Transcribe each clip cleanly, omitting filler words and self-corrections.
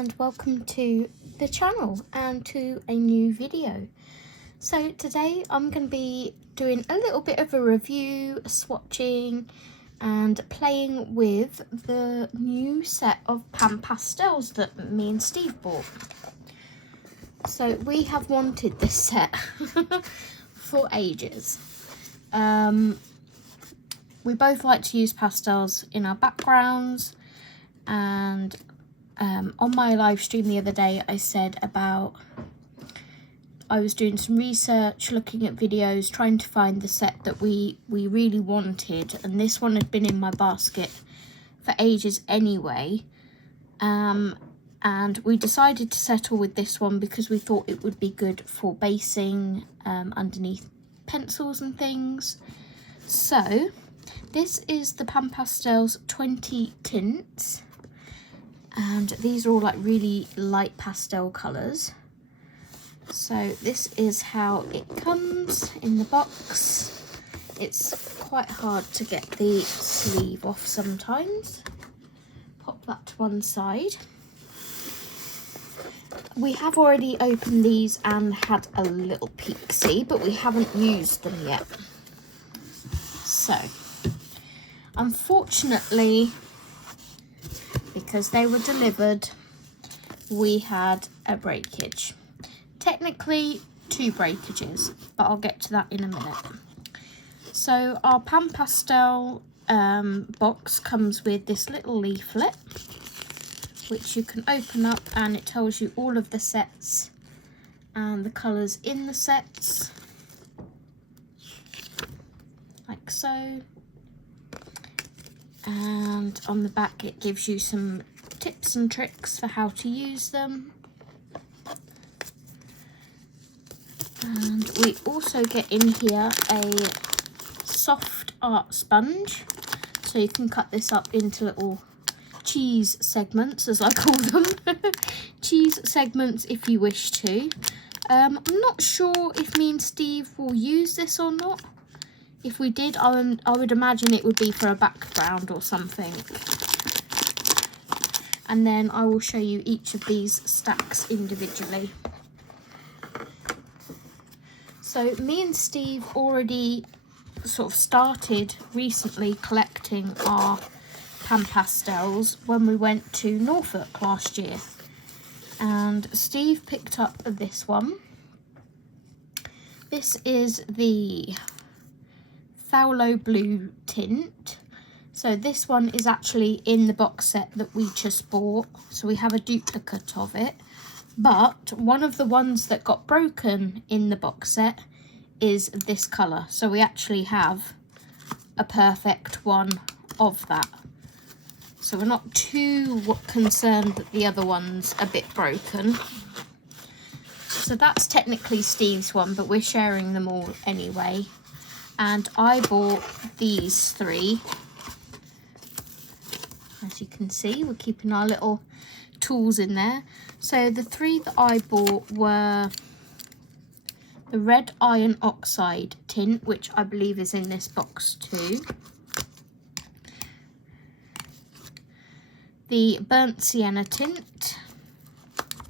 and welcome to the channel and to a new video. So today I'm going to be doing a little bit of a review, swatching and playing with the new set of Panpastels that me and Steve bought. So we have wanted this set for ages. We both like to use pastels in our backgrounds, and on my live stream the other day I said about I was doing some research, looking at videos, trying to find the set that we really wanted, and this one had been in my basket for ages anyway, and we decided to settle with this one because we thought it would be good for basing underneath pencils and things. So this is the Panpastel 20 tints, and these are all like really light pastel colours. So this is how it comes in the box. It's quite hard to get the sleeve off sometimes. Pop that to one side. We have already opened these and had a little peek-see, but we haven't used them yet. So, unfortunately, because they were delivered, we had a breakage. Technically 2 breakages, but I'll get to that in a minute. So our Panpastel box comes with this little leaflet, which you can open up, and it tells you all of the sets and the colours in the sets, like so. And on the back it gives you some tips and tricks for how to use them. And we also get in here a soft art sponge, so you can cut this up into little cheese segments, as I call them. Cheese segments if you wish to. I'm not sure if me and Steve will use this or not. If we did, I would imagine it would be for a background or something. And then I will show you each of these stacks individually. So me and Steve already sort of started recently collecting our Panpastels when we went to Norfolk last year. And Steve picked up this one. This is the Phthalo Blue tint. So this one is actually in the box set that we just bought, so we have a duplicate of it. But one of the ones that got broken in the box set is this colour, so we actually have a perfect one of that. So we're not too concerned that the other one's a bit broken. So that's technically Steve's one, but we're sharing them all anyway. And I bought these 3. As you can see, we're keeping our little tools in there. So the 3 that I bought were the red iron oxide tint, which I believe is in this box too. The burnt sienna tint,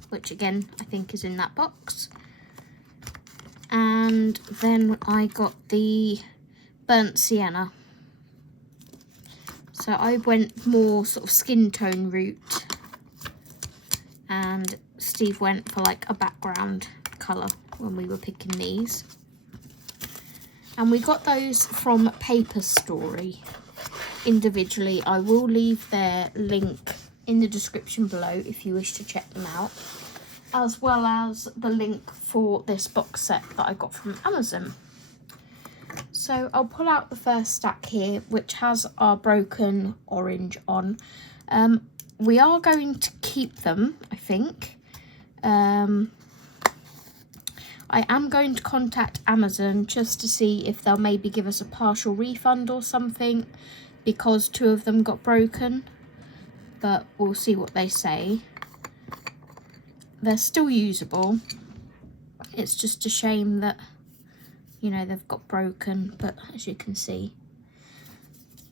which again I think is in that box. And then I got the burnt sienna. So I went more sort of skin tone route, and Steve went for like a background colour when we were picking these. And we got those from Paper Story individually. I will leave their link in the description below if you wish to check them out, as well as the link for this box set that I got from Amazon. So I'll pull out the first stack here, which has our broken orange on. We are going to keep them, I think. I am going to contact Amazon just to see if they'll maybe give us a partial refund or something, because 2 of them got broken, but we'll see what they say. They're still usable. It's just a shame that, you know, they've got broken, but as you can see,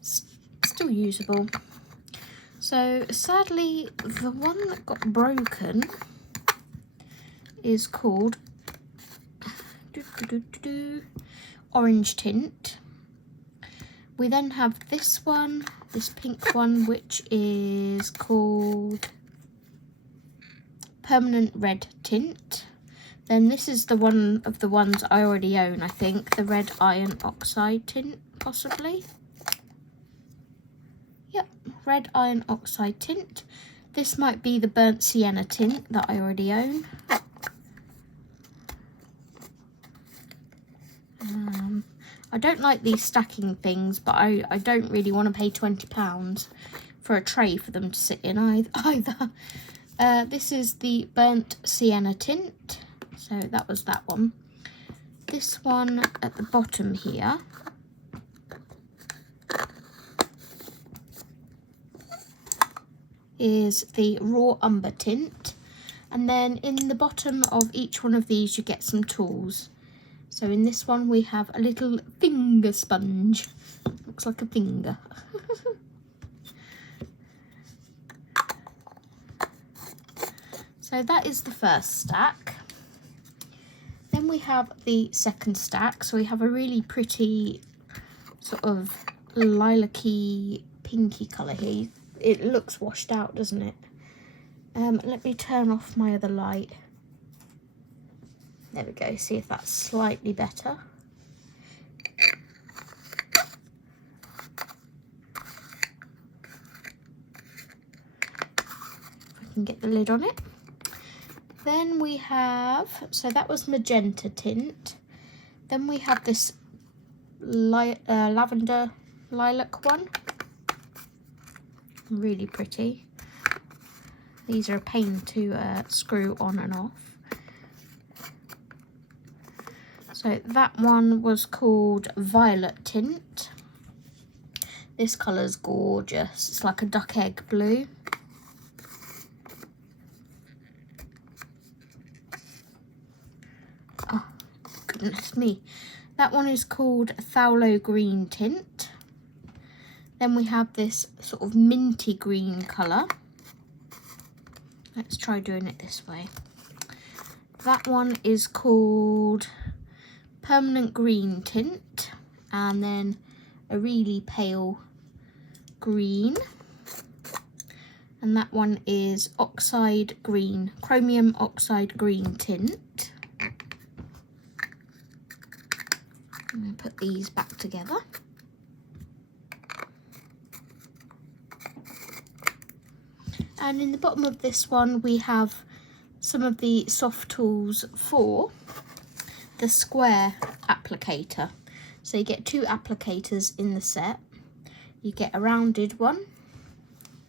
still usable. So sadly, the one that got broken is called Orange Tint. We then have this one, this pink one, which is called Permanent Red Tint. Then this is the one of the ones I already own, I think, the Red Iron Oxide Tint, possibly. Yep, Red Iron Oxide Tint. This might be the Burnt Sienna Tint that I already own. I don't like these stacking things, but I don't really want to pay £20 for a tray for them to sit in either. This is the Burnt Sienna Tint, so that was that one. This one at the bottom here is the Raw Umber Tint, and then in the bottom of each one of these you get some tools. So in this one we have a little finger sponge. Looks like a finger. So that is the first stack. Then we have the second stack. So we have a really pretty sort of lilac-y, pinky colour here. It looks washed out, doesn't it? Let me turn off my other light. There we go, see if that's slightly better. If I can get the lid on it. Then we have, so that was magenta tint. Then we have this lavender lilac one. Really pretty. These are a pain to screw on and off. So that one was called Violet Tint. This colour's gorgeous. It's like a duck egg blue. Oh, goodness me. That one is called Phthalo Green Tint. Then we have this sort of minty green colour. Let's try doing it this way. That one is called Permanent Green Tint, and then a really pale green, and that one is Oxide Green, Chromium Oxide Green Tint. I'm going to put these back together. And in the bottom of this one we have some of the soft tools for the square applicator. So you get two applicators in the set. You get a rounded one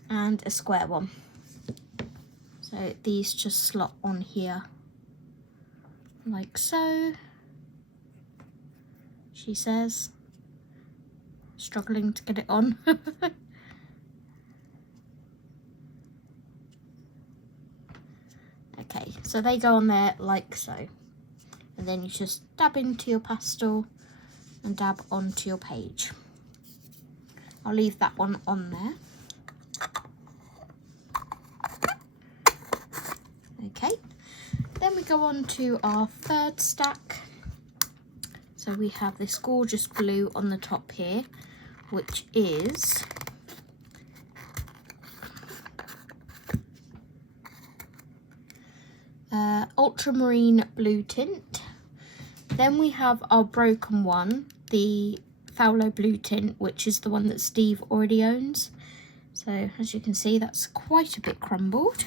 and a square one. So these just slot on here like so. She says, struggling to get it on. Okay, so they go on there like so. And then you just dab into your pastel and dab onto your page. I'll leave that one on there. Okay, then we go on to our third stack. So we have this gorgeous blue on the top here, which is Ultramarine Blue Tint. Then we have our broken one, the Phthalo Blue Tint, which is the one that Steve already owns. So as you can see, that's quite a bit crumbled.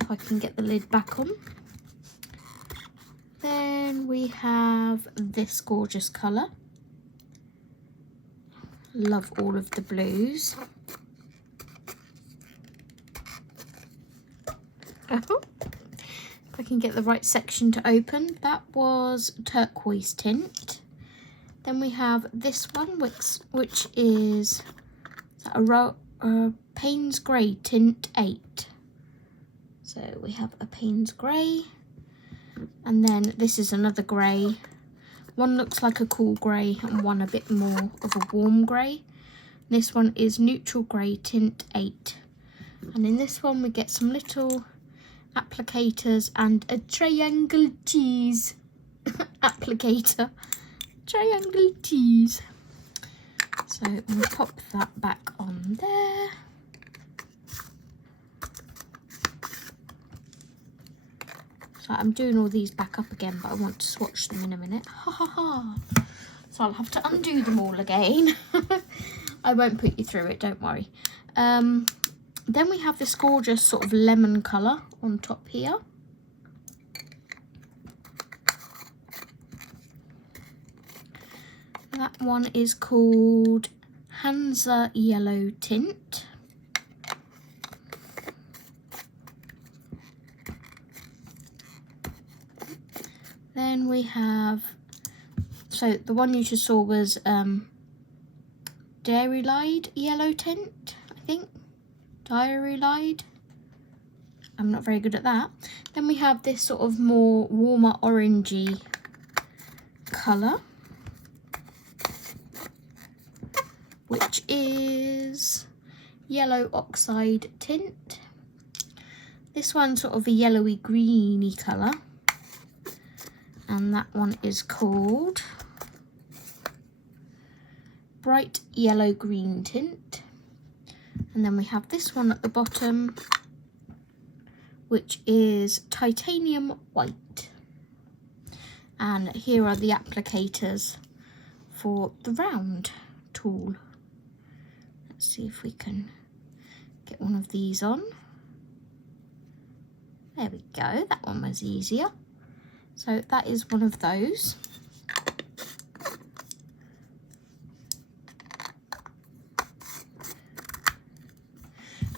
If I can get the lid back on. Then we have this gorgeous colour. Love all of the blues. If I can get the right section to open. That was Turquoise Tint. Then we have this one, which is a Payne's Grey Tint 8. So we have a Payne's Grey. And then this is another grey, One looks like a cool grey and one a bit more of a warm grey. This one is Neutral Grey Tint 8. And in this one we get some little applicators and a triangle tease applicator. Triangle tease. So we'll pop that back on there. So I'm doing all these back up again, but I want to swatch them in a minute. Ha ha ha. So I'll have to undo them all again. I won't put you through it, don't worry. Then we have this gorgeous sort of lemon colour on top here. That one is called Hansa Yellow Tint. Then we have, so the one you just saw was Dairy Lied Yellow Tint, I think. Dairy Lied. I'm not very good at that. Then we have this sort of more warmer orangey colour, which is Yellow Oxide Tint. This one's sort of a yellowy greeny colour, and that one is called Bright Yellow Green Tint. And then we have this one at the bottom, which is Titanium White. And here are the applicators for the round tool. Let's see if we can get one of these on. There we go, that one was easier. So that is one of those.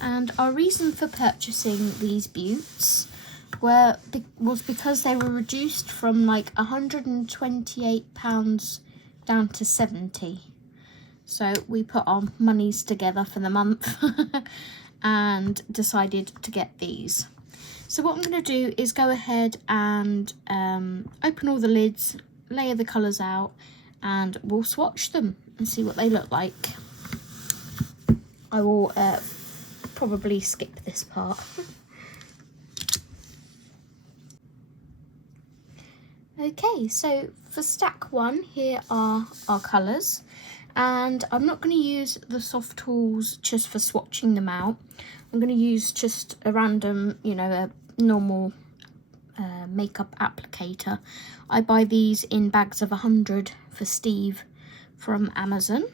And our reason for purchasing these buttes was because they were reduced from like £128 down to 70. So we put our monies together for the month and decided to get these. So what I'm going to do is go ahead and open all the lids, layer the colours out, and we'll swatch them and see what they look like. I will probably skip this part. Okay, so for stack 1, here are our colours, and I'm not going to use the soft tools just for swatching them out. I'm going to use just a random, you know, a normal makeup applicator. I buy these in bags of 100 for Steve from Amazon.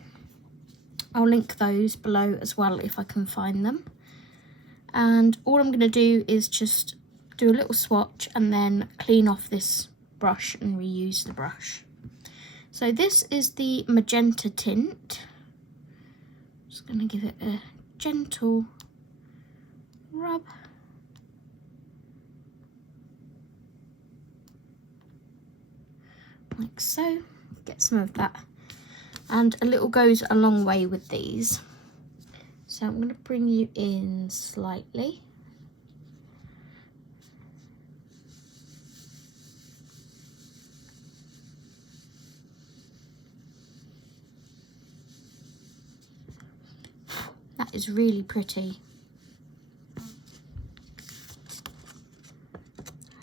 I'll link those below as well if I can find them. And all I'm going to do is just do a little swatch and then clean off this brush and reuse the brush. So this is the magenta tint. Just going to give it a gentle rub. Like so. Get some of that. And a little goes a long way with these. So I'm going to bring you in slightly. That is really pretty.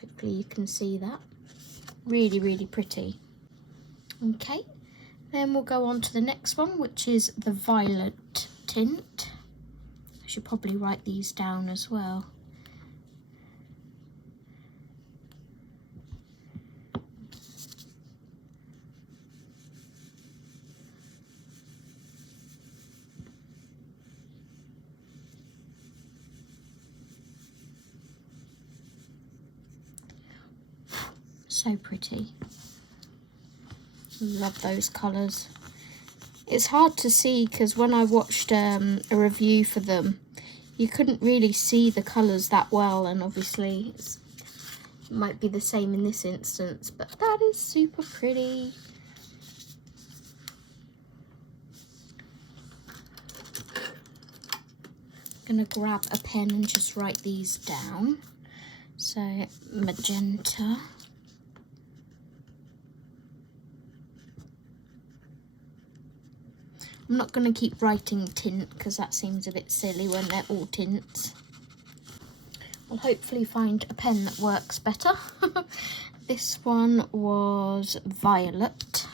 Hopefully you can see that. Really, really pretty. Okay, then we'll go on to the next one, which is the violet tint. I should probably write these down as well. So pretty. Love those colours. It's hard to see because when I watched a review for them, you couldn't really see the colours that well, and obviously it might be the same in this instance, but that is super pretty. I'm going to grab a pen and just write these down. So magenta, I'm not going to keep writing tint because that seems a bit silly when they're all tints. I'll hopefully find a pen that works better. This one was violet.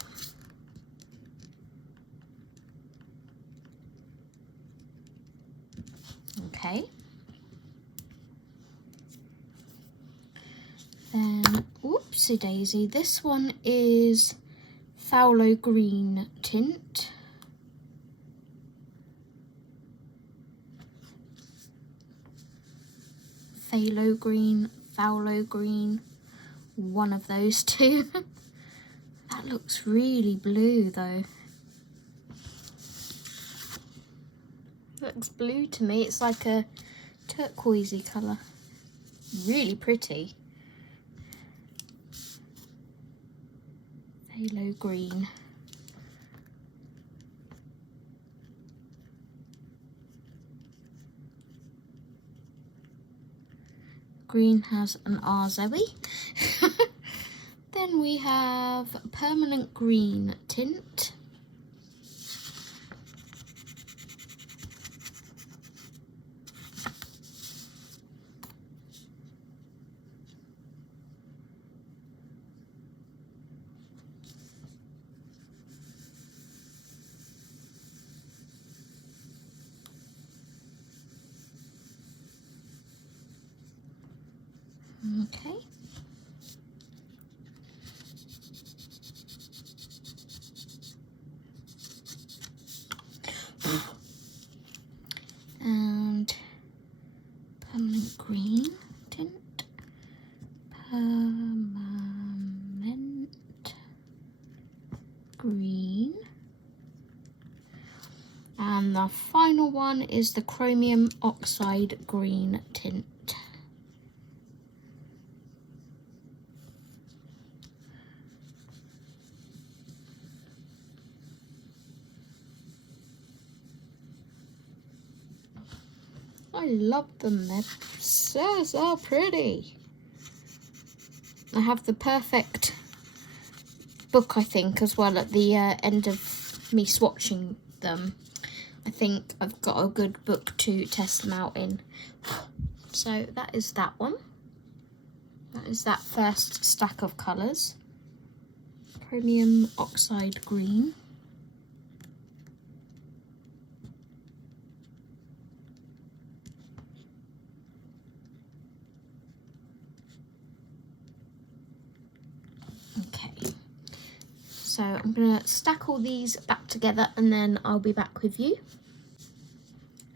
Okay. Then, whoopsie daisy, this one is phthalo green tint. Phthalo green, one of those two. That looks really blue though. Looks blue to me, it's like a turquoisey colour. Really pretty. Phthalo green. Green has an R Zoe. Then we have permanent green tint. Okay. And permanent green tint. Permanent green. And the final one is the chromium oxide green tint. I love them, they're so pretty. I have the perfect book, I think, as well at the end of me swatching them. I think I've got a good book to test them out in. So that is that one. That is that first stack of colours. Chromium oxide green. Okay, so I'm going to stack all these back together and then I'll be back with you.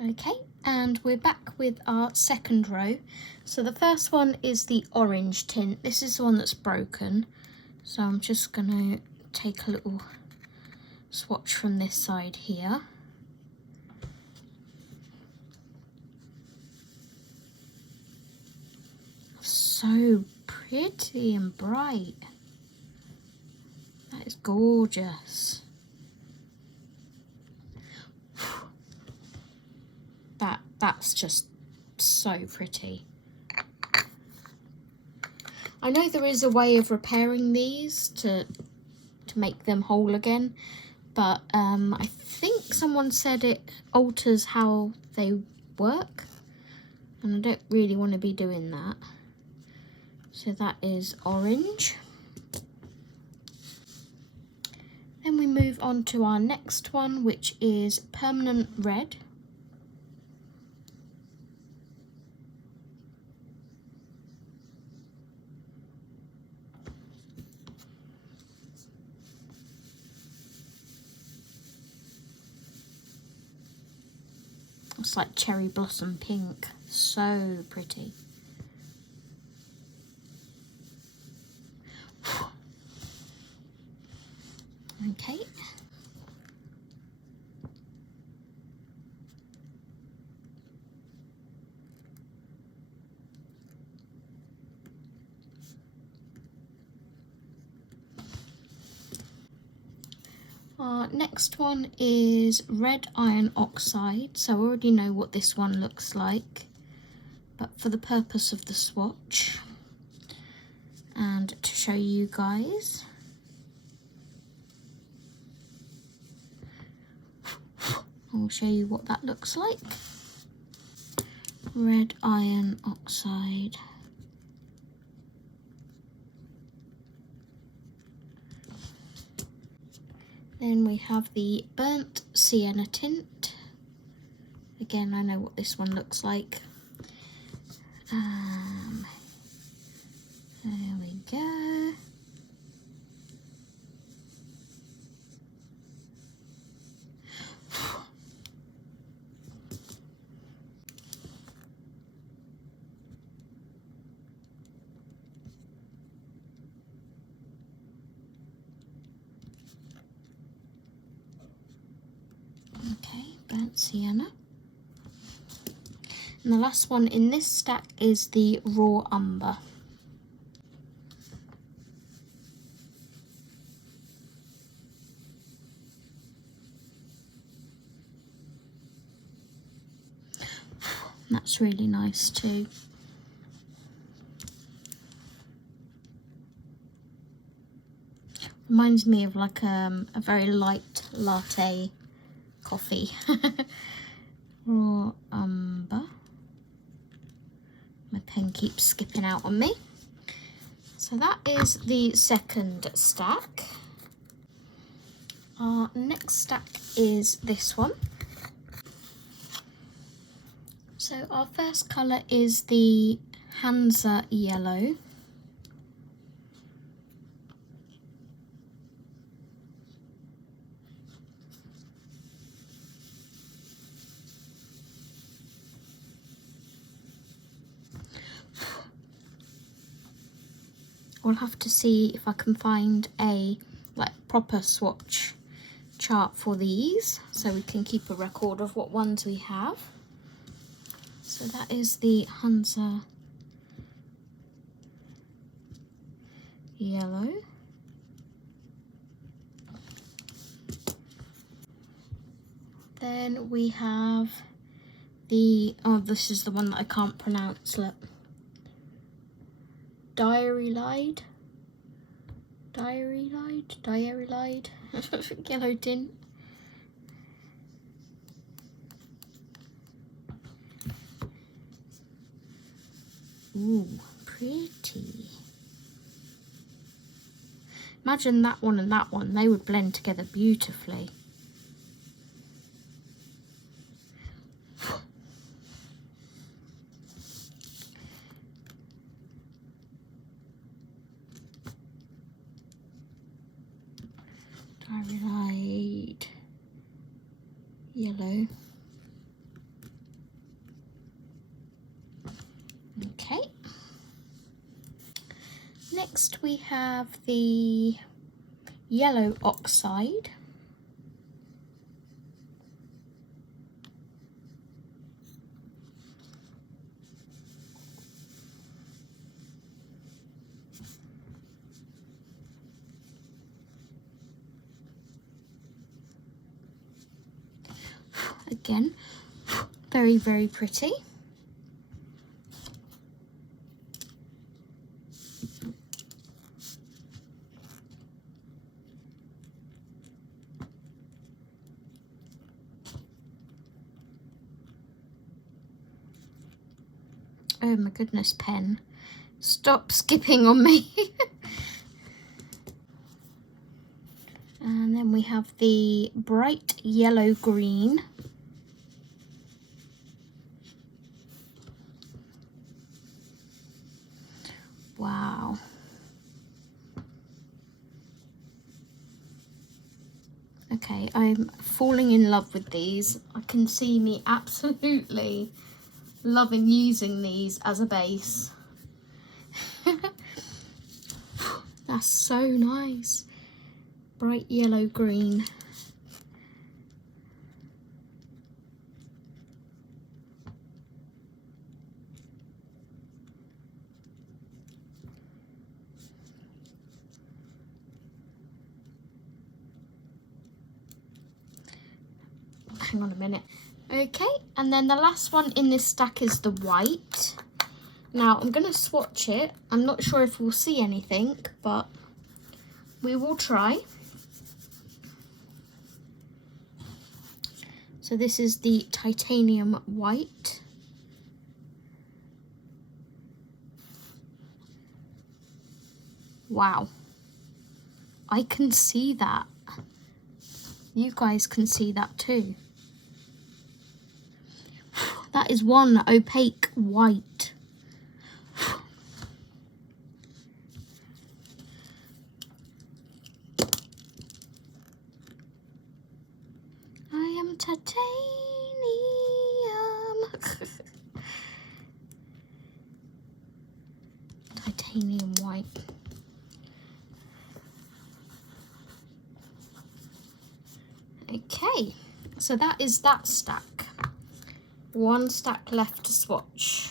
Okay, and we're back with our second row. So the first one is the orange tint. This is the one that's broken. So I'm just going to take a little swatch from this side here. So pretty and bright. That is gorgeous. That's just so pretty. I know there is a way of repairing these to make them whole again, but I think someone said it alters how they work, and I don't really want to be doing that. So that is orange. Then we move on to our next one, which is permanent red. It's like cherry blossom pink, so pretty. Okay. Our next one is red iron oxide, so I already know what this one looks like, but for the purpose of the swatch and to show you guys, I'll show you what that looks like. Red iron oxide. Then we have the burnt sienna tint. Again, I know what this one looks like. There we go. Okay, burnt sienna. And the last one in this stack is the raw umber. That's really nice too. Reminds me of like a very light latte coffee. Raw umber. My pen keeps skipping out on me. So that is the second stack. Our next stack is this one. So our first colour is the Hansa yellow. We'll have to see if I can find a proper swatch chart for these so we can keep a record of what ones we have. So that is the Hansa yellow. Then we have the, oh, this is the one that I can't pronounce, look. Diary Lied yellow tint. Ooh, pretty. Imagine that one and that one, they would blend together beautifully. Diary Lied yellow. Okay. Next we have the yellow oxide. Again, very, very pretty. Oh my goodness, pen. Stop skipping on me. And then we have the bright yellow green. Wow. Okay, I'm falling in love with these. I can see me absolutely loving using these as a base. That's so nice. Bright yellow green. Hang on a minute. Okay, and then the last one in this stack is the white. Now I'm going to swatch it. I'm not sure if we'll see anything, but we will try. So this is the titanium white. Wow, I can see that. You guys can see that too. That is one opaque white. I am titanium. Titanium white. Okay, so that is that stack. One stack left to swatch.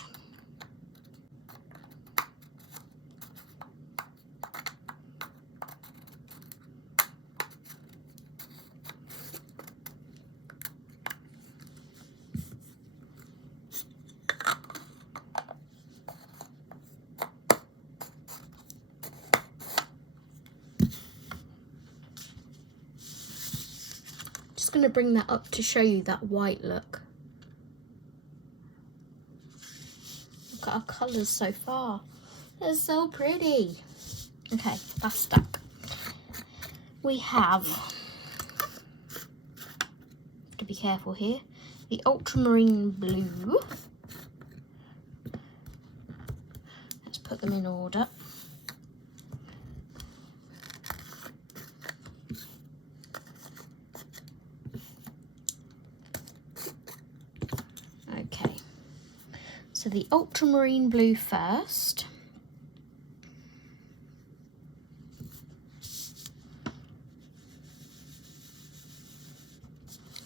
Just going to bring that up to show you that white look. Look at our colours so far. They're so pretty. Okay, last stack. We have, to be careful here, the ultramarine blue. Let's put them in order. Okay, so the ultramarine blue first.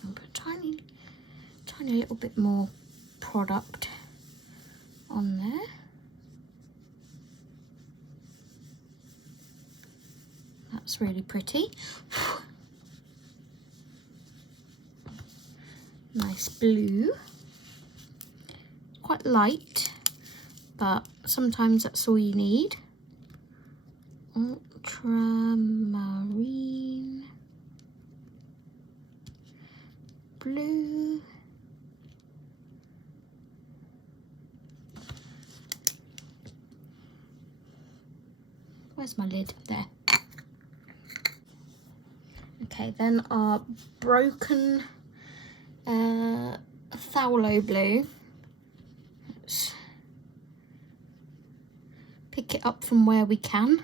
I'll put a tiny little bit more product on there. That's really pretty. Nice blue. Quite light, but sometimes that's all you need. Ultramarine blue. Where's my lid? There. Okay, then our broken phthalo blue. Let's pick it up from where we can.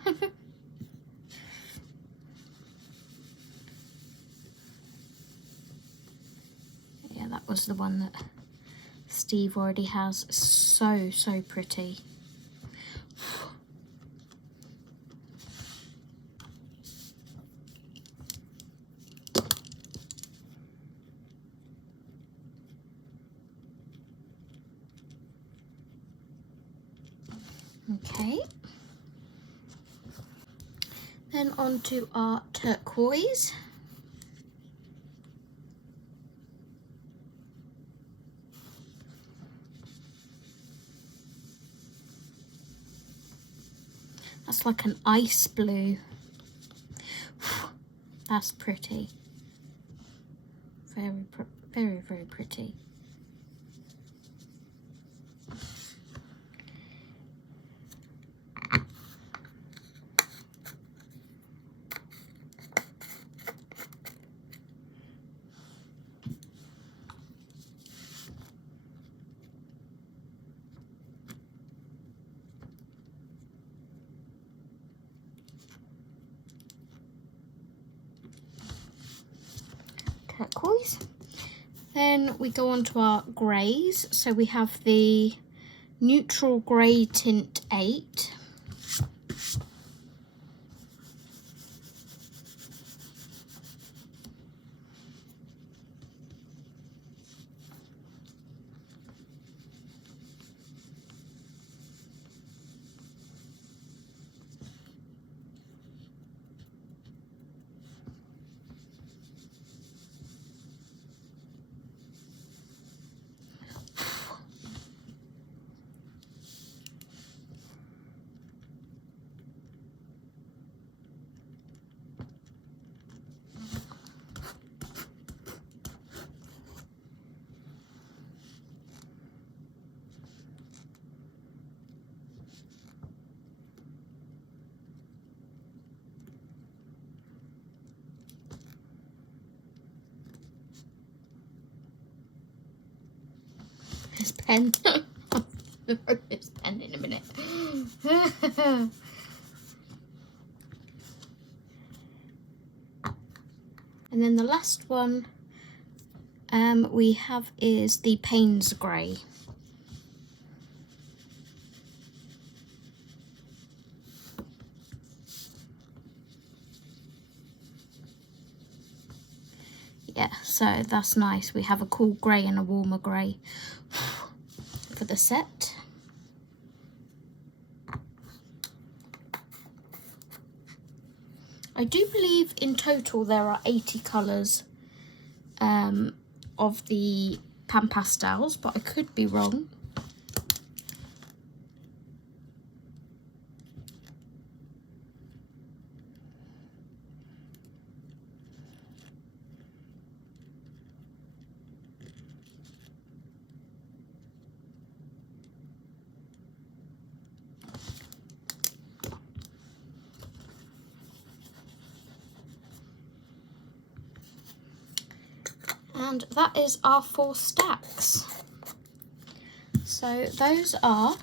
Yeah, that was the one that Steve already has. So pretty. Okay, then on to our turquoise. That's like an ice blue. That's pretty. Very pretty. Turquoise. Then we go on to our greys. So we have the neutral grey tint 8. this pen. I'll throw this pen in a minute. And then the last one we have is the Payne's Grey. Yeah, so that's nice. We have a cool grey and a warmer grey for the set. I do believe in total there are 80 colours of the Panpastels, but I could be wrong. And that is our 4 stacks. So those are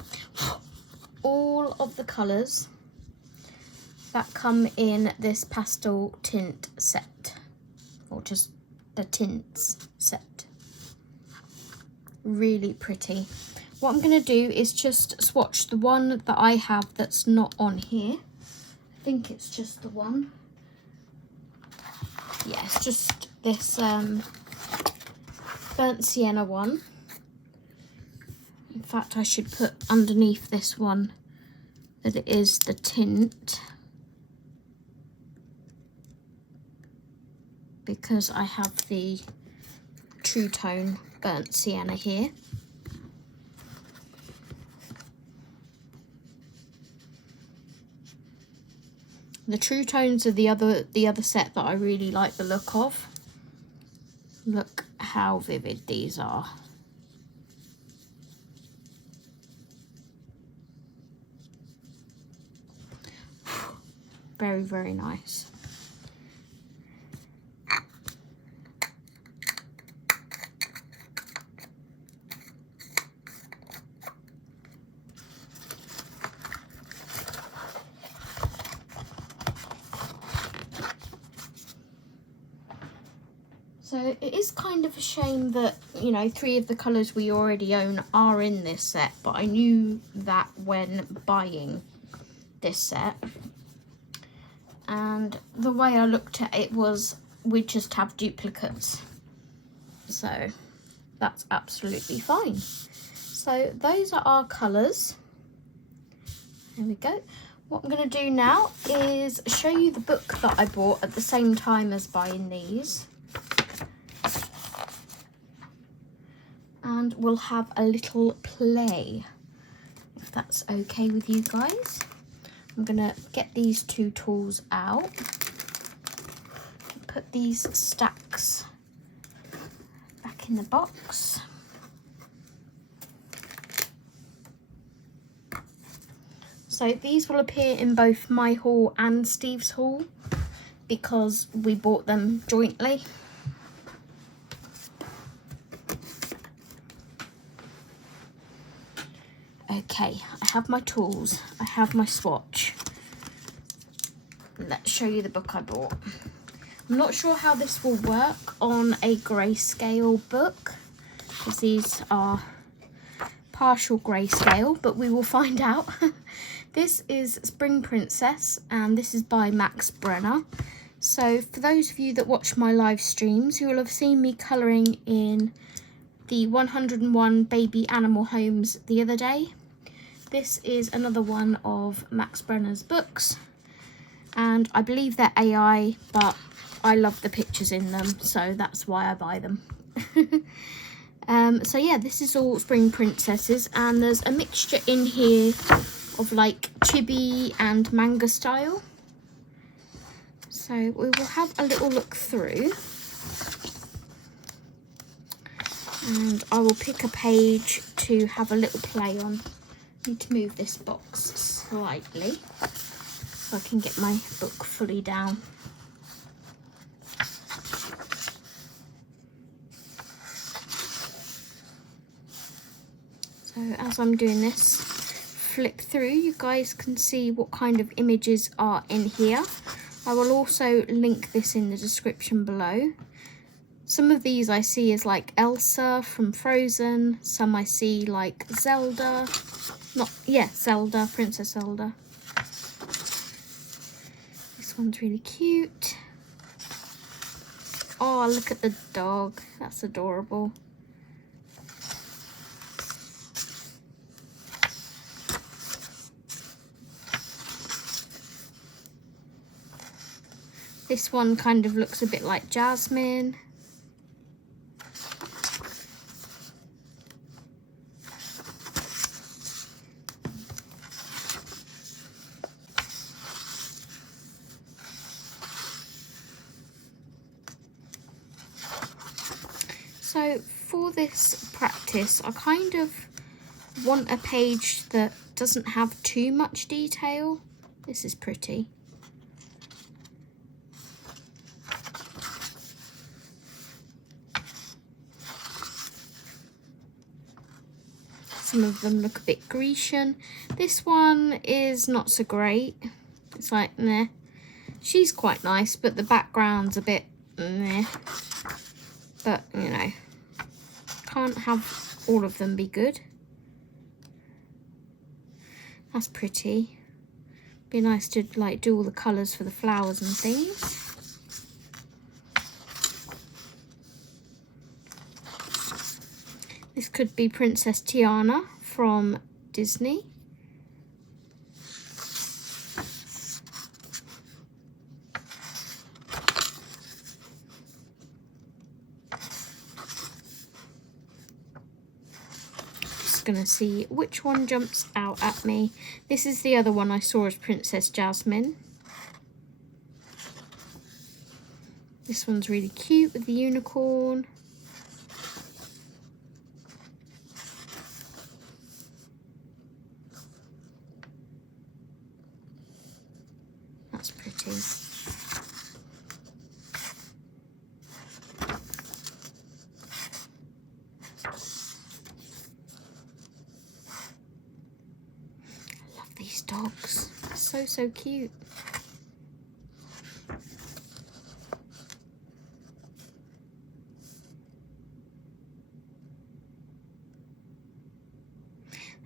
all of the colours that come in this pastel tint set, or just the tints set. Really pretty. What I'm going to do is just swatch the one that I have that's not on here. I think it's just the one. Yeah, it's just this burnt sienna one. In fact, I should put underneath this one that it is the tint, because I have the True Tone burnt sienna here. The True Tones are the other set that I really like the look of. Look how vivid these are. Very, very nice. So it is kind of a shame that, you know, 3 of the colours we already own are in this set, but I knew that when buying this set. And the way I looked at it was we'd just have duplicates. So that's absolutely fine. So those are our colours. There we go. What I'm going to do now is show you the book that I bought at the same time as buying these. And we'll have a little play, if that's okay with you guys. I'm gonna get these 2 tools out, put these stacks back in the box. So these will appear in both my haul and Steve's haul because we bought them jointly. Okay, I have my tools, I have my swatch. Let's show you the book I bought. I'm not sure how this will work on a grayscale book, because these are partial grayscale, but we will find out. This is Spring Princess, and this is by Max Brenner. So for those of you that watch my live streams, you will have seen me colouring in the 101 baby animal homes the other day. This is another one of Max Brenner's books, and I believe they're AI, but I love the pictures in them, so that's why I buy them. So yeah, this is all Spring Princesses, and there's a mixture in here of like chibi and manga style. So we will have a little look through, and I will pick a page to have a little play on. I need to move this box slightly so I can get my book fully down. So as I'm doing this, flip through, you guys can see what kind of images are in here. I will also link this in the description below. Some of these I see is like Elsa from Frozen. Some I see like Zelda. Zelda, Princess Zelda. This one's really cute. Oh, look at the dog. That's adorable. This one kind of looks a bit like Jasmine. So for this practice, I kind of want a page that doesn't have too much detail. This is pretty. Some of them look a bit Grecian. This one is not so great. It's like, meh. She's quite nice, but the background's a bit meh. But, you know, can't have all of them be good. That's pretty. Be nice to like do all the colours for the flowers and things. This could be Princess Tiana from Disney. Just gonna see which one jumps out at me. This is the other one I saw as Princess Jasmine. This one's really cute with the unicorn. That's pretty. I love these dogs. They're so cute.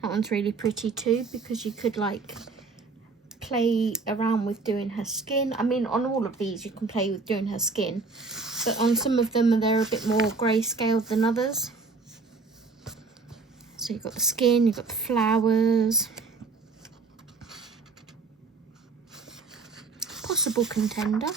That one's really pretty too, because you could like play around with doing her skin. I mean, on all of these you can play with doing her skin, but on some of them they're a bit more grayscale than others. So you've got the skin, you've got the flowers. Possible contender.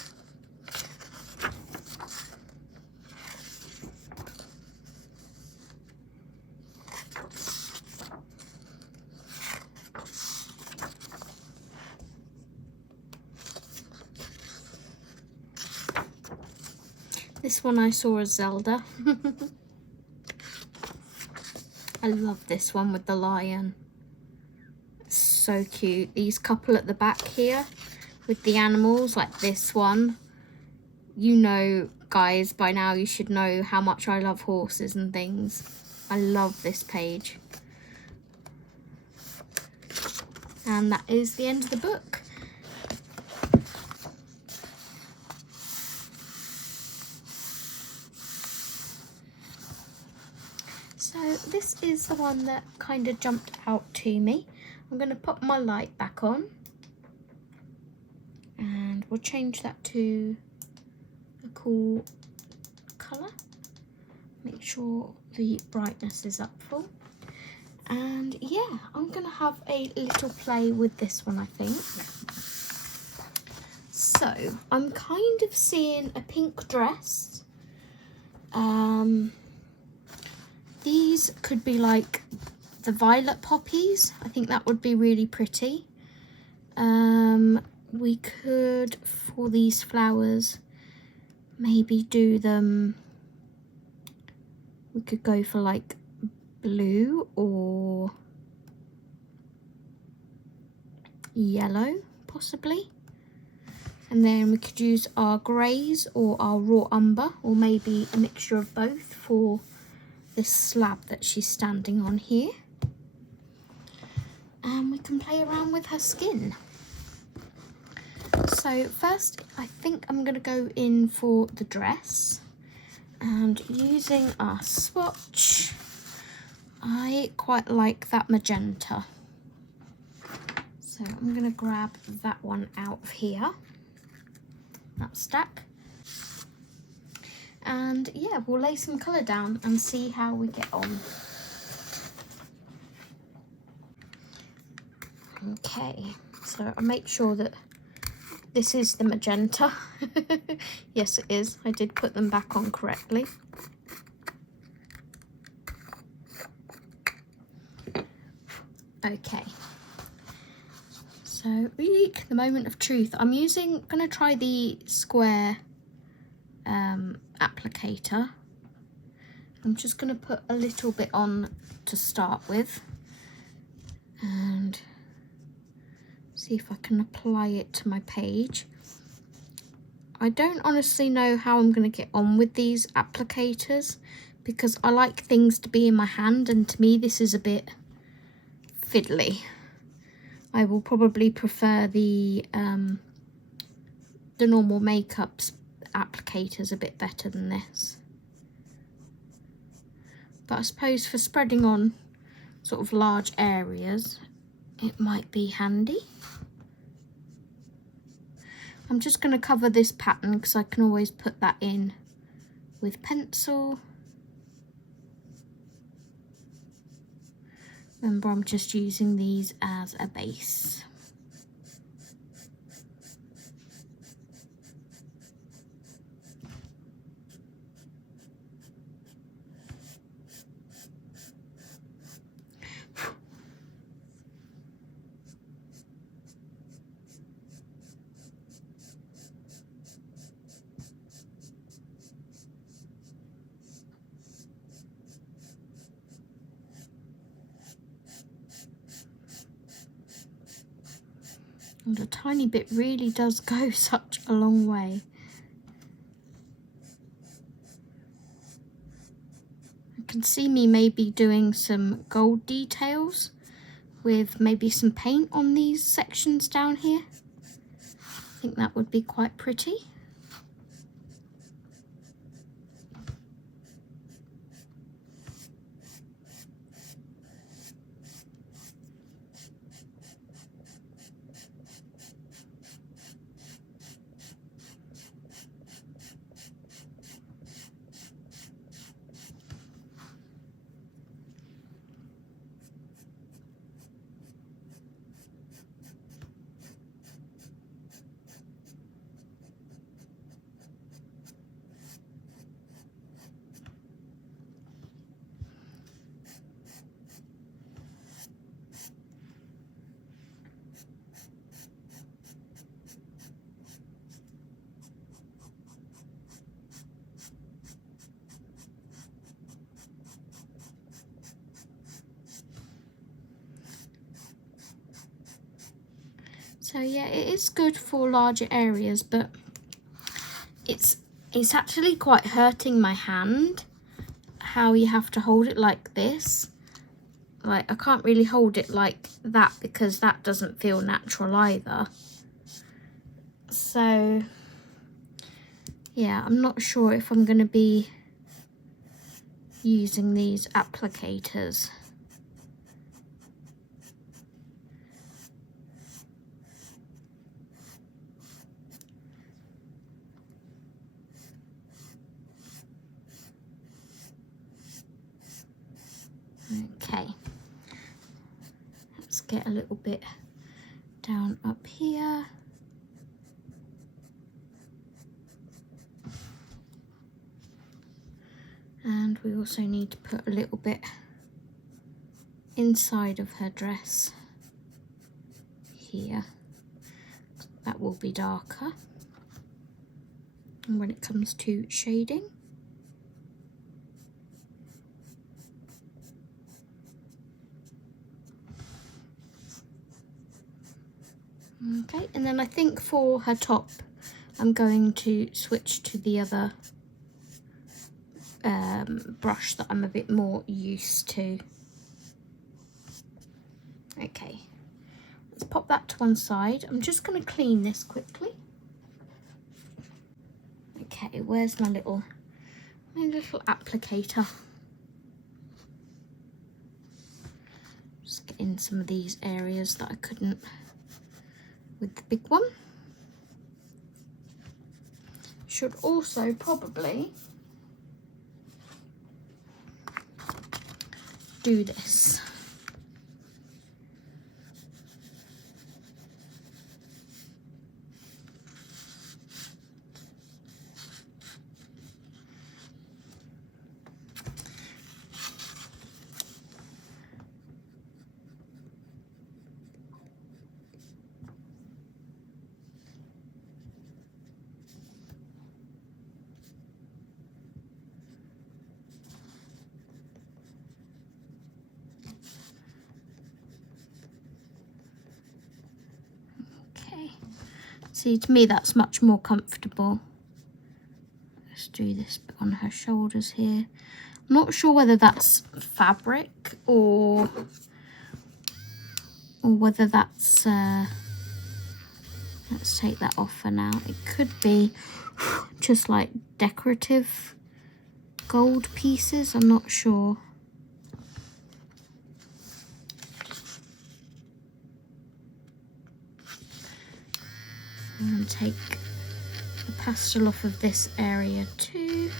This one I saw as Zelda. I love this one with the lion. It's so cute. These couple at the back here with the animals, like this one. You know, guys, by now you should know how much I love horses and things. I love this page. And that is the end of the book. So this is the one that kind of jumped out to me. I'm going to put my light back on. And we'll change that to a cool colour. Make sure the brightness is up full. And yeah, I'm going to have a little play with this one, I think. So I'm kind of seeing a pink dress. These could be like the violet poppies. I think that would be really pretty. We could, for these flowers, maybe do them, we could go for like blue or yellow, possibly. And then we could use our greys or our raw umber, or maybe a mixture of both for the slab that she's standing on here. and we can play around with her skin. So first, I think I'm going to go in for the dress, and using our swatch, I quite like that magenta. So I'm going to grab that one out of here, that stack. And yeah, we'll lay some colour down and see how we get on. Okay, so I'll make sure that this is the magenta. Yes, it is. I did put them back on correctly. Okay. So, the moment of truth. I'm gonna try the square applicator. I'm just gonna put a little bit on to start with, and see if I can apply it to my page. I don't honestly know how I'm going to get on with these applicators, because I like things to be in my hand, and to me this is a bit fiddly. I will probably prefer the normal makeups applicators a bit better than this. But I suppose for spreading on sort of large areas, it might be handy. I'm just going to cover this pattern because I can always put that in with pencil. Remember, I'm just using these as a base. And a tiny bit really does go such a long way. You can see me maybe doing some gold details with maybe some paint on these sections down here. I think that would be quite pretty. So yeah, it is good for larger areas, but it's actually quite hurting my hand how you have to hold it like this. Like, I can't really hold it like that because that doesn't feel natural either. So yeah, I'm not sure if I'm going to be using these applicators. Okay, let's get a little bit down up here. And we also need to put a little bit inside of her dress here. That will be darker. And when it comes to shading, okay, and then I think for her top, I'm going to switch to the other brush that I'm a bit more used to. Okay, let's pop that to one side. I'm just going to clean this quickly. Okay, where's my little applicator? Just get in some of these areas that I couldn't with the big one. Should also probably do this. See, to me that's much more comfortable. Let's do this bit on her shoulders here. I'm not sure whether that's fabric or whether that's let's take that off for now. It could be just like decorative gold pieces, I'm not sure. I'm going to take the pastel off of this area too.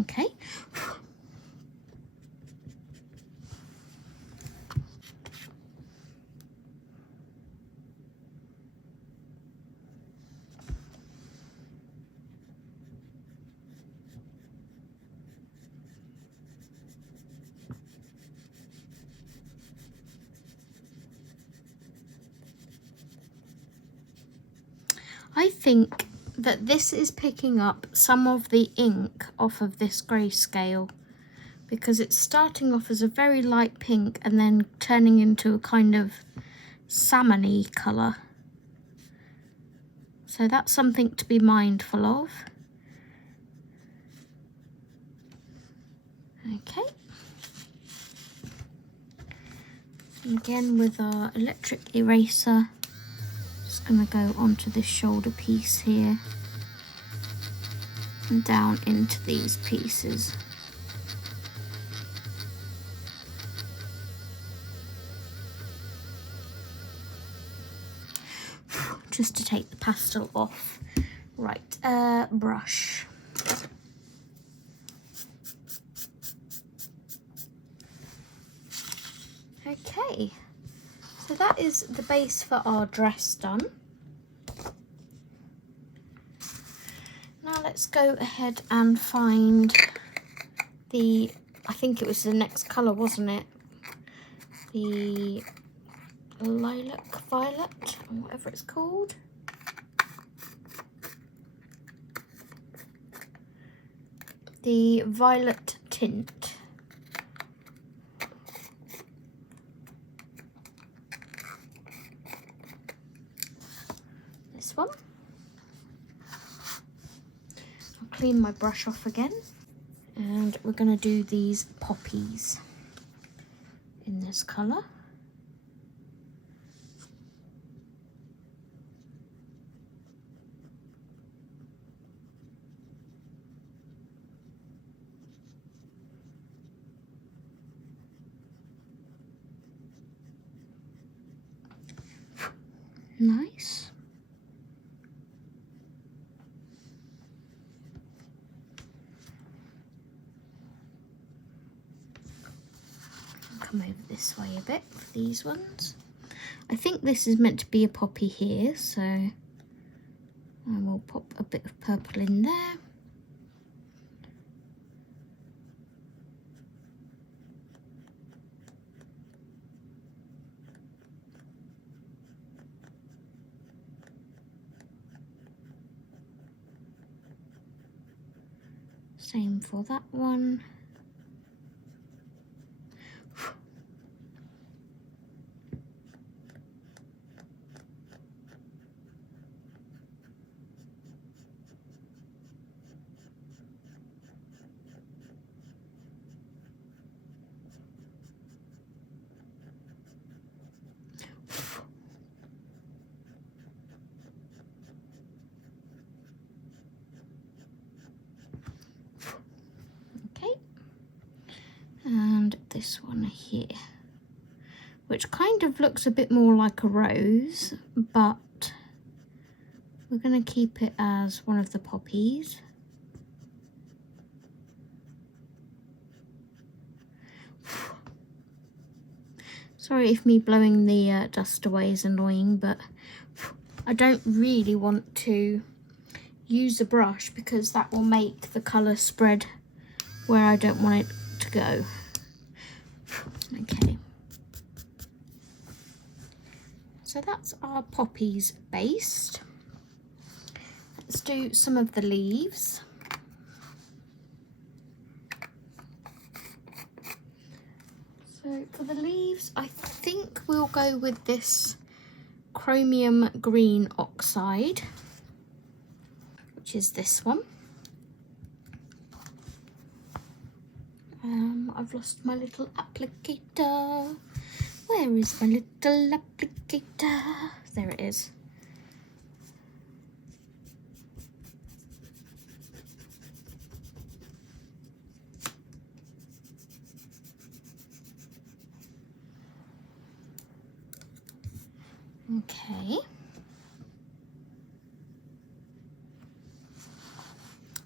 Okay. I think that this is picking up some of the ink off of this grayscale, because it's starting off as a very light pink and then turning into a kind of salmon-y colour. So that's something to be mindful of. Okay. And again with our electric eraser, just going to go onto this shoulder piece here and down into these pieces. Just to take the pastel off. Right, brush. Okay, so that is the base for our dress done. Now let's go ahead and find the, I think it was the next colour, wasn't it? The lilac violet, or whatever it's called. The violet tint. This one. I'll clean my brush off again. And we're going to do these poppies in this colour. Nice. Come over this way a bit for these ones. I think this is meant to be a poppy here, so I will pop a bit of purple in there. Same for that one. this one here, which kind of looks a bit more like a rose, but we're going to keep it as one of the poppies. Sorry if me blowing the dust away is annoying, but I don't really want to use a brush because that will make the colour spread where I don't want it to go. Okay. So that's our poppies based. Let's do some of the leaves. So for the leaves, I think we'll go with this chromium green oxide, which is this one. I've lost my little applicator. Where is my little applicator? There it is. Okay.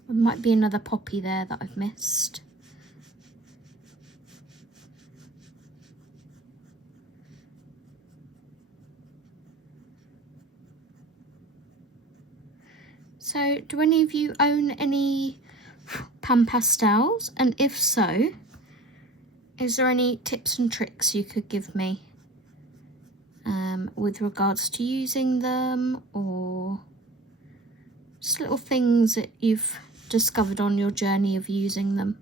There might be another poppy there that I've missed. So, do any of you own any Panpastels? And if so, is there any tips and tricks you could give me with regards to using them, or just little things that you've discovered on your journey of using them?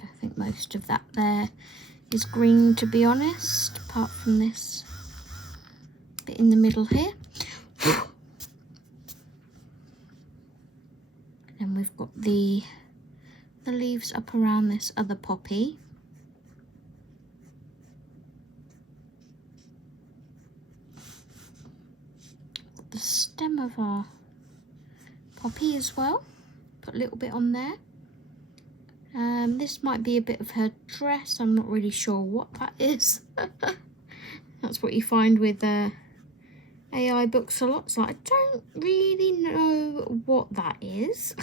I think most of that there is green, to be honest, apart from this bit in the middle here. And we've got the leaves up around this other poppy. Got the stem of our poppy as well. Put a little bit on there. This might be a bit of her dress. I'm not really sure what that is. That's what you find with AI books a lot. It's like, I don't really know what that is.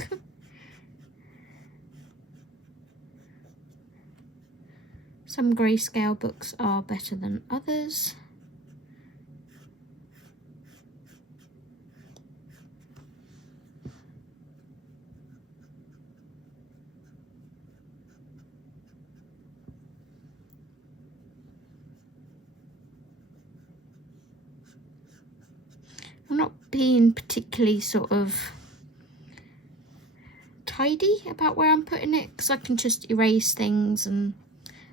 Some grayscale books are better than others. I'm not being particularly sort of tidy about where I'm putting it, because I can just erase things and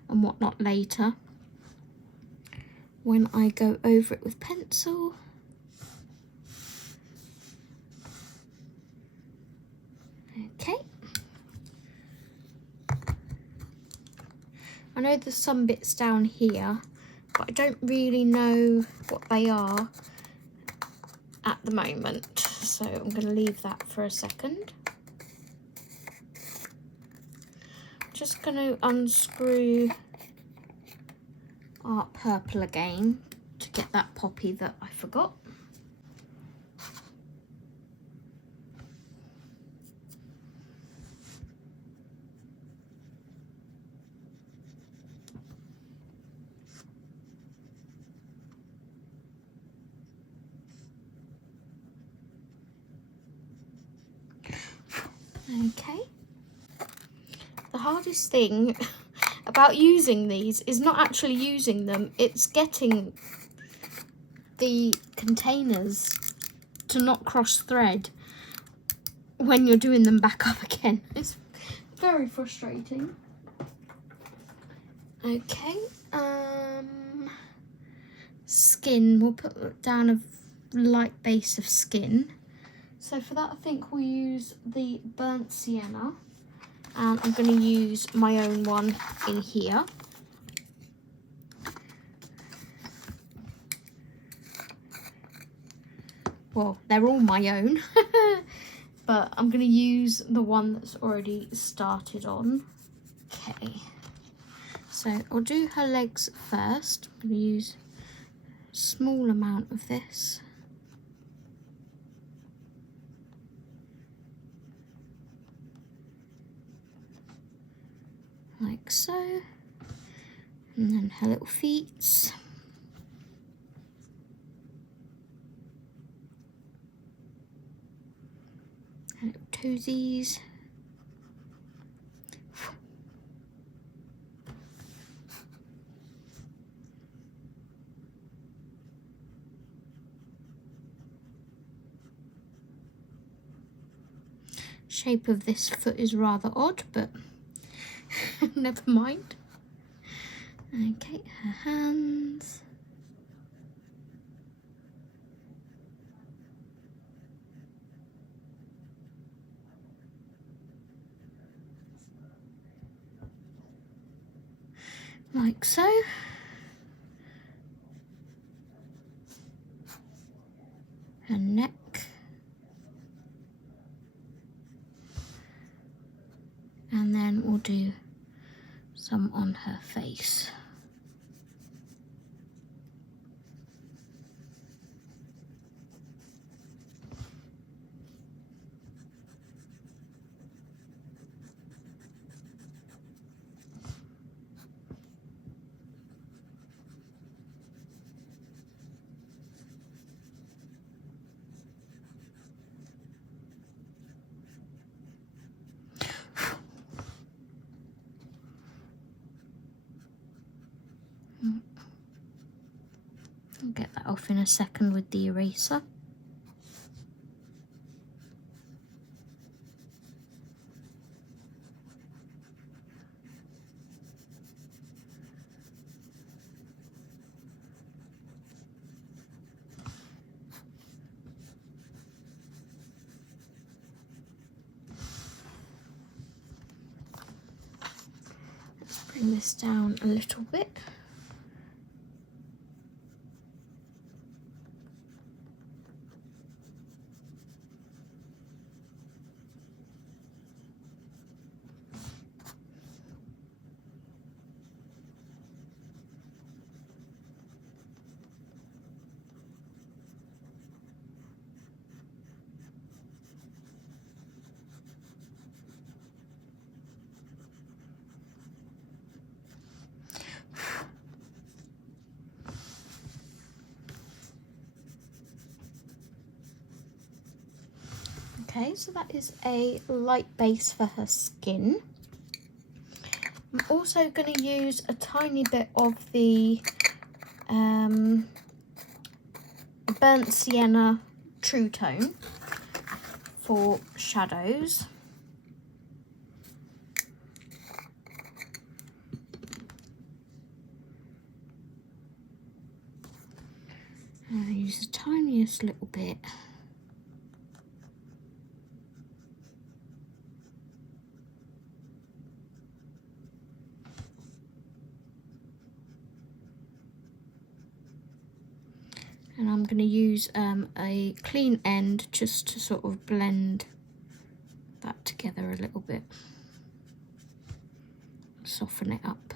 whatnot later when I go over it with pencil. Okay. I know there's some bits down here, but I don't really know what they are at the moment, so I'm going to leave that for a second. Just going to unscrew our purple again to get that poppy that I forgot. Okay. The hardest thing about using these is not actually using them, it's getting the containers to not cross thread when you're doing them back up again. It's very frustrating. Okay, skin, we'll put down a light base of skin. So for that, I think we'll use the burnt sienna, and I'm going to use my own one in here. Well, they're all my own, but I'm going to use the one that's already started on. Okay, so I'll do her legs first. I'm going to use a small amount of this. Like so. And then her little feet. Her little toesies. Shape of this foot is rather odd, but never mind. Okay, her hands. Like so. Her neck. And then we'll do some on her face. I'll get that off in a second with the eraser. Let's bring this down a little bit. Okay, so that is a light base for her skin. I'm also going to use a tiny bit of the burnt sienna True Tone for shadows. I'll use the tiniest little bit. And I'm going to use a clean end just to sort of blend that together a little bit. Soften it up.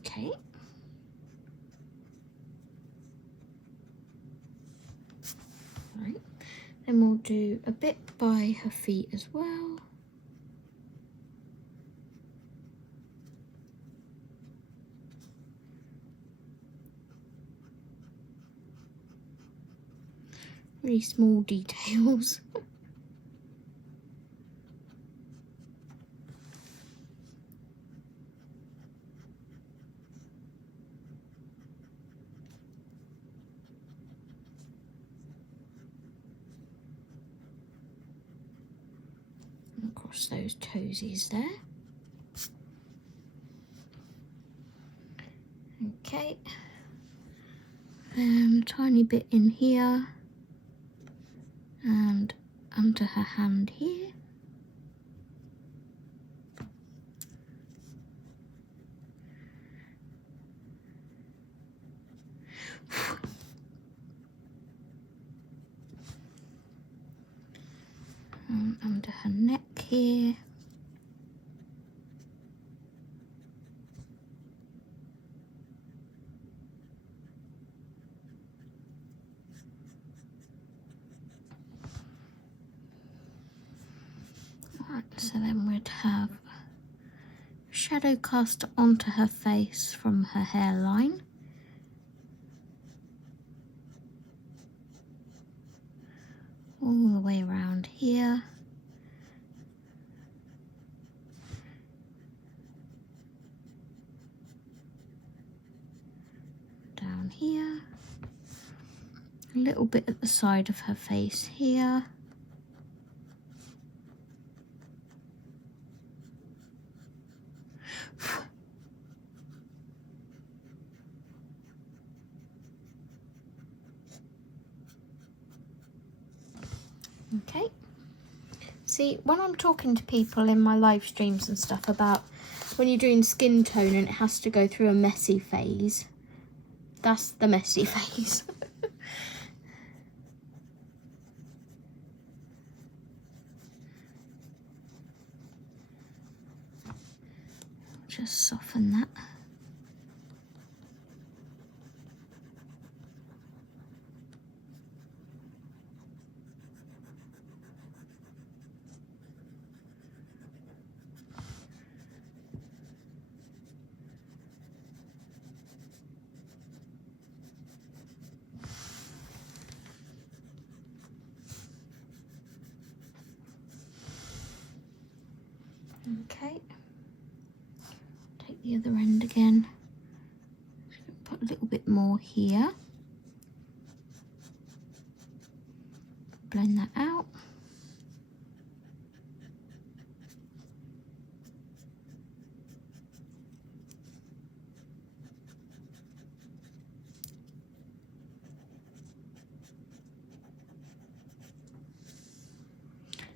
Okay. Right. Then we'll do a bit by her feet as well. Really small details. Across those toesies there. Okay. Tiny bit in here and under her hand here. And under her neck here. Right, so then we'd have shadow cast onto her face from her hairline. All the way around here. Down here. A little bit at the side of her face here. Okay. See, when I'm talking to people in my live streams and stuff about when you're doing skin tone and it has to go through a messy phase, that's the messy phase. Just soften that. Okay, take the other end again, put a little bit more here, blend that out.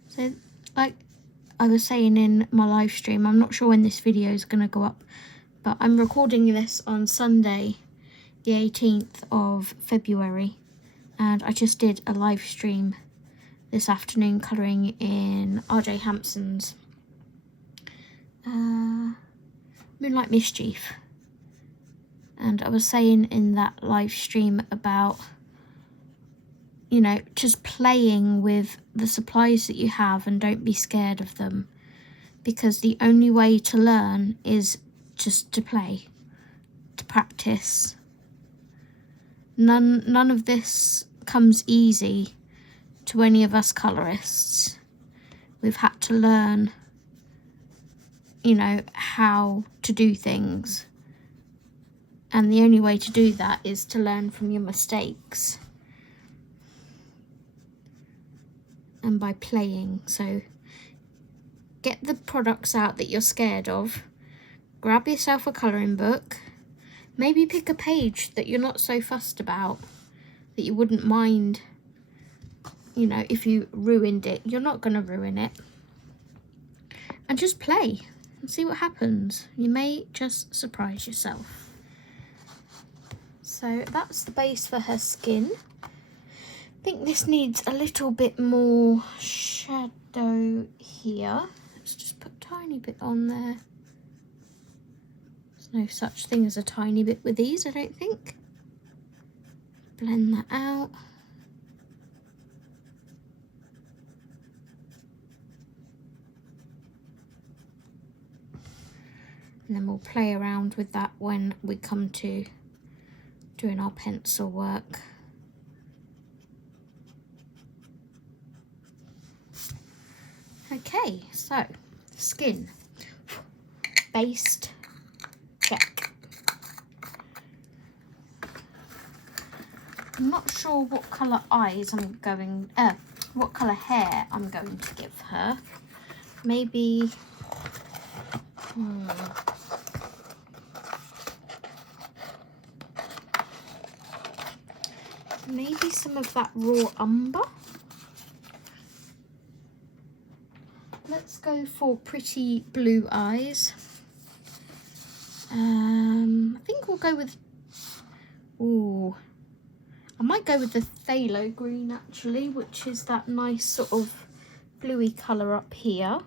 So, like I was saying in my live stream, I'm not sure when this video is going to go up, but I'm recording this on Sunday, the 18th of February, and I just did a live stream this afternoon colouring in RJ Hampson's Moonlight Mischief. And I was saying in that live stream about, you know, just playing with the supplies that you have and don't be scared of them, because the only way to learn is just to play, to practice. None of this comes easy to any of us colourists. We've had to learn, you know, how to do things, and the only way to do that is to learn from your mistakes. And by playing. So get the products out that you're scared of, grab yourself a colouring book, maybe pick a page that you're not so fussed about, that you wouldn't mind, you know, if you ruined it. You're not going to ruin it. And just play and see what happens. You may just surprise yourself. So that's the base for her skin. I think this needs a little bit more shadow here. Let's just put a tiny bit on there. There's no such thing as a tiny bit with these, I don't think. Blend that out. And then we'll play around with that when we come to doing our pencil work. Okay, so skin based check. I'm not sure what colour eyes I'm going, what colour hair I'm going to give her. Maybe, maybe some of that raw umber. Let's go for pretty blue eyes. I think we'll go with, ooh, I might go with the phthalo green actually, which is that nice sort of bluey colour up here,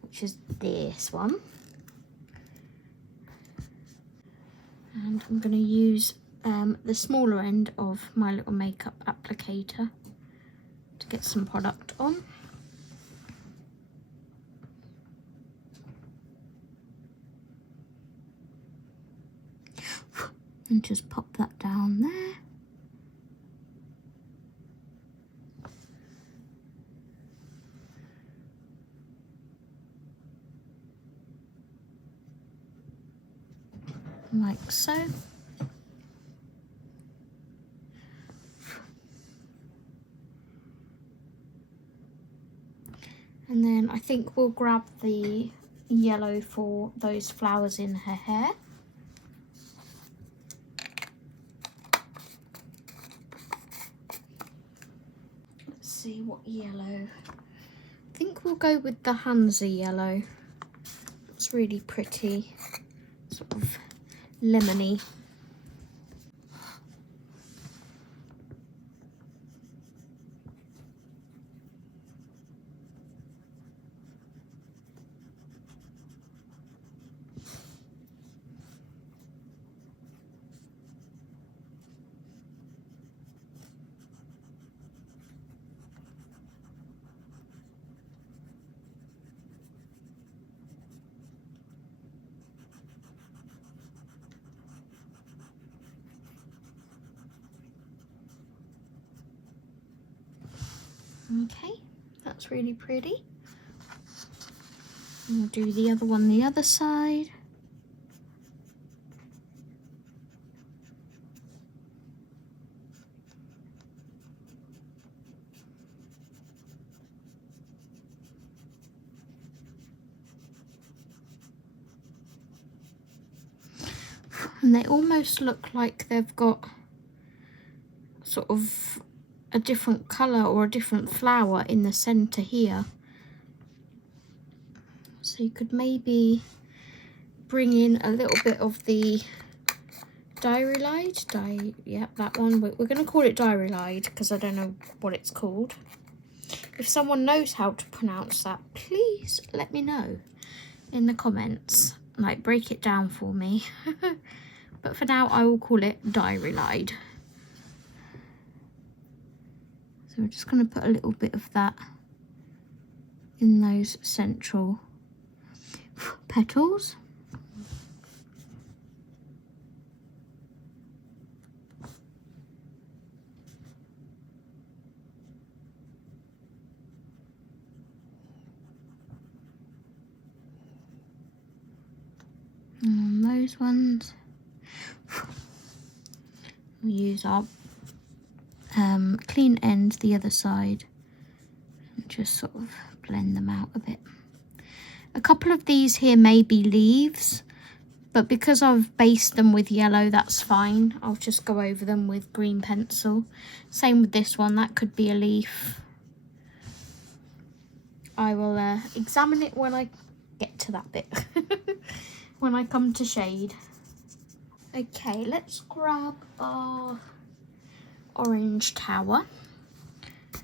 which is this one. And I'm going to use the smaller end of my little makeup applicator to get some product on. And just pop that down there. Like so. And then I think we'll grab the yellow for those flowers in her hair. See what yellow. I think we'll go with the Hansa yellow. It's really pretty, sort of lemony. Okay, that's really pretty. And we'll do the other one the other side. And they almost look like they've got sort of a different colour or a different flower in the centre here. So you could maybe bring in a little bit of the Diary Light. Yeah, that one. We're going to call it Diary Light because I don't know what it's called. If someone knows how to pronounce that, please let me know in the comments. Like, break it down for me. But for now, I will call it Diary Light. So we're just going to put a little bit of that in those central petals. And those ones, we'll use our clean end the other side and just sort of blend them out a bit. A couple of these here may be leaves, but because I've based them with yellow, that's fine. I'll just go over them with green pencil. Same with this one, that could be a leaf. I will examine it when I get to that bit, when I come to shade. Okay, let's grab our orange tower.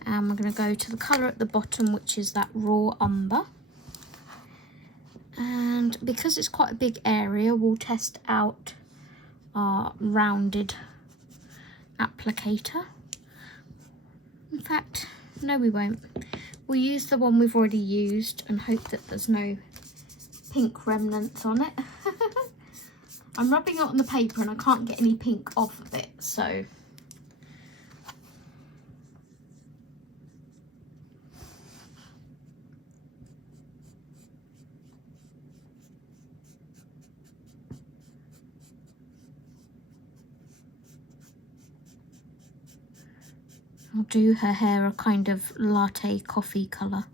And we're going to go to the colour at the bottom, which is that raw umber. And because it's quite a big area, we'll test out our rounded applicator. In fact, no we won't. We'll use the one we've already used and hope that there's no pink remnants on it. I'm rubbing it on the paper and I can't get any pink off of it, so I'll do her hair a kind of latte coffee colour.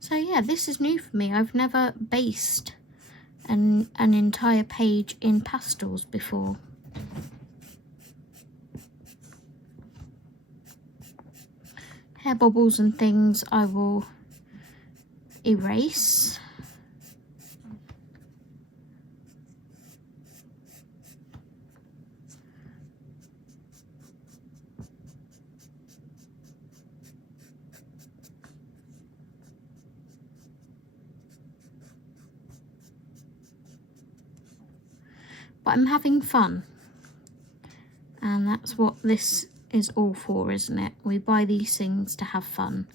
So yeah, this is new for me. I've never based an entire page in pastels before. Hair bobbles and things I will erase. But I'm having fun, and that's what this is all for, isn't it? We buy these things to have fun.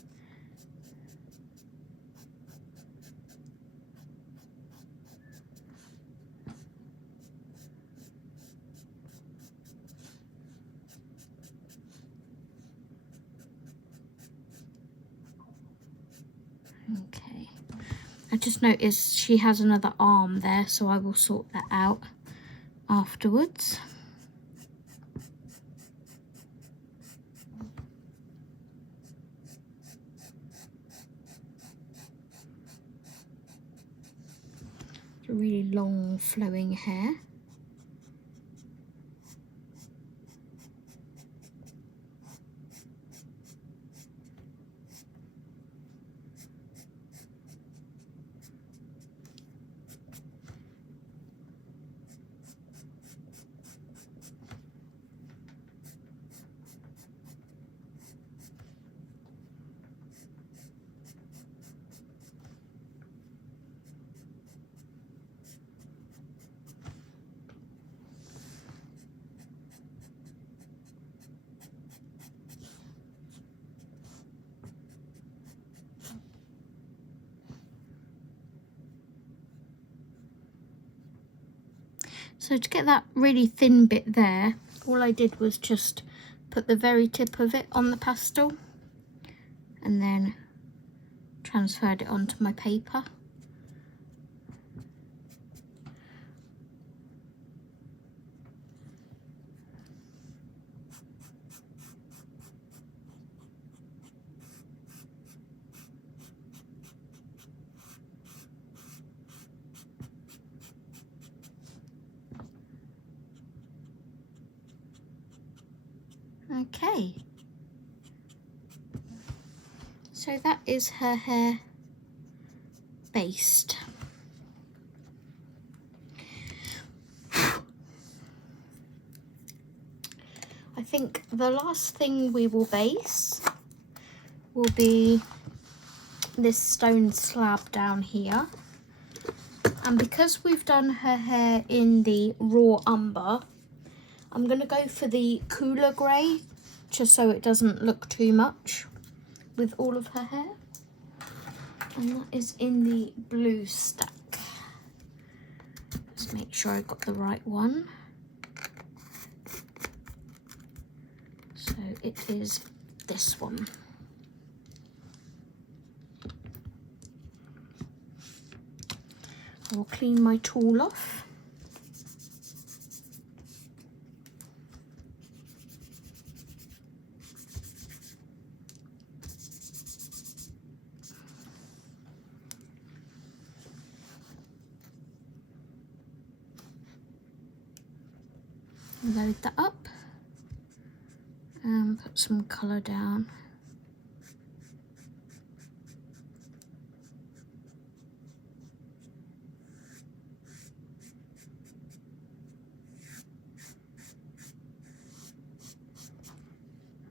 Okay, I just noticed she has another arm there, so I will sort that out afterwards. It's a really long flowing hair. So to get that really thin bit there, all I did was just put the very tip of it on the pastel and then transferred it onto my paper. Okay, so that is her hair based. I think the last thing we will base will be this stone slab down here. And because we've done her hair in the raw umber, I'm going to go for the cooler grey, just so it doesn't look too much with all of her hair. And that is in the blue stack. Let's make sure I got the right one. So it is this one. I will clean my tool off. Load that up and put some colour down.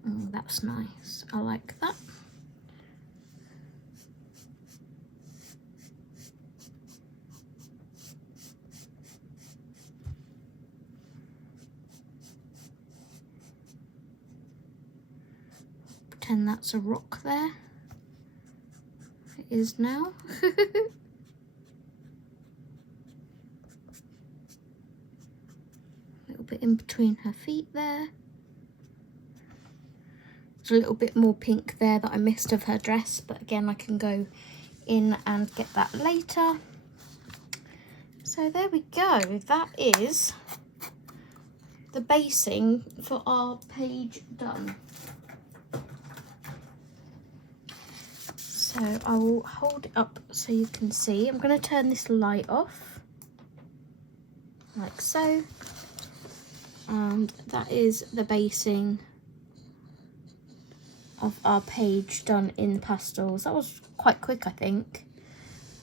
Oh, that's nice. I like that. Pretend that's a rock there. It is now. A little bit in between her feet there. There's a little bit more pink there that I missed of her dress, but again I can go in and get that later. So there we go, that is the basing for our page done. So I will hold it up so you can see. I'm going to turn this light off, like so. And that is the basing of our page done in pastels. That was quite quick, I think,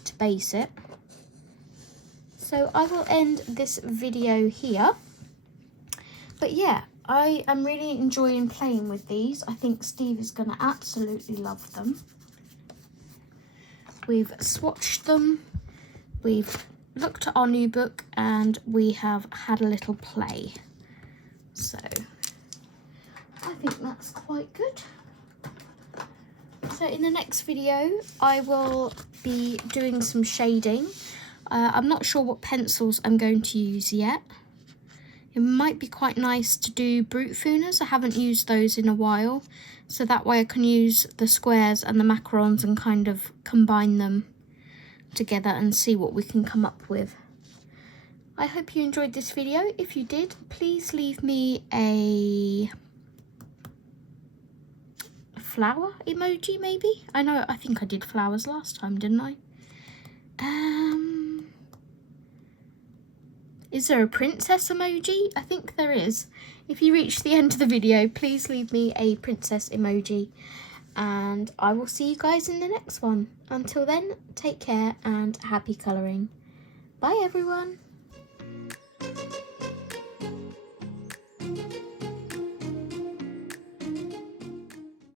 to base it. So I will end this video here. But yeah, I am really enjoying playing with these. I think Steve is going to absolutely love them. We've swatched them, we've looked at our new book, and we have had a little play. So I think that's quite good. So in the next video, I will be doing some shading. I'm not sure what pencils I'm going to use yet. It might be quite nice to do brute Funas. I haven't used those in a while, so that way I can use the squares and the macarons and kind of combine them together and see what we can come up with. I hope you enjoyed this video. If you did, please leave me a flower emoji maybe. I think I did flowers last time, didn't I? Is there a princess emoji? I think there is. If you reach the end of the video, please leave me a princess emoji. And I will see you guys in the next one. Until then, take care and happy colouring. Bye everyone.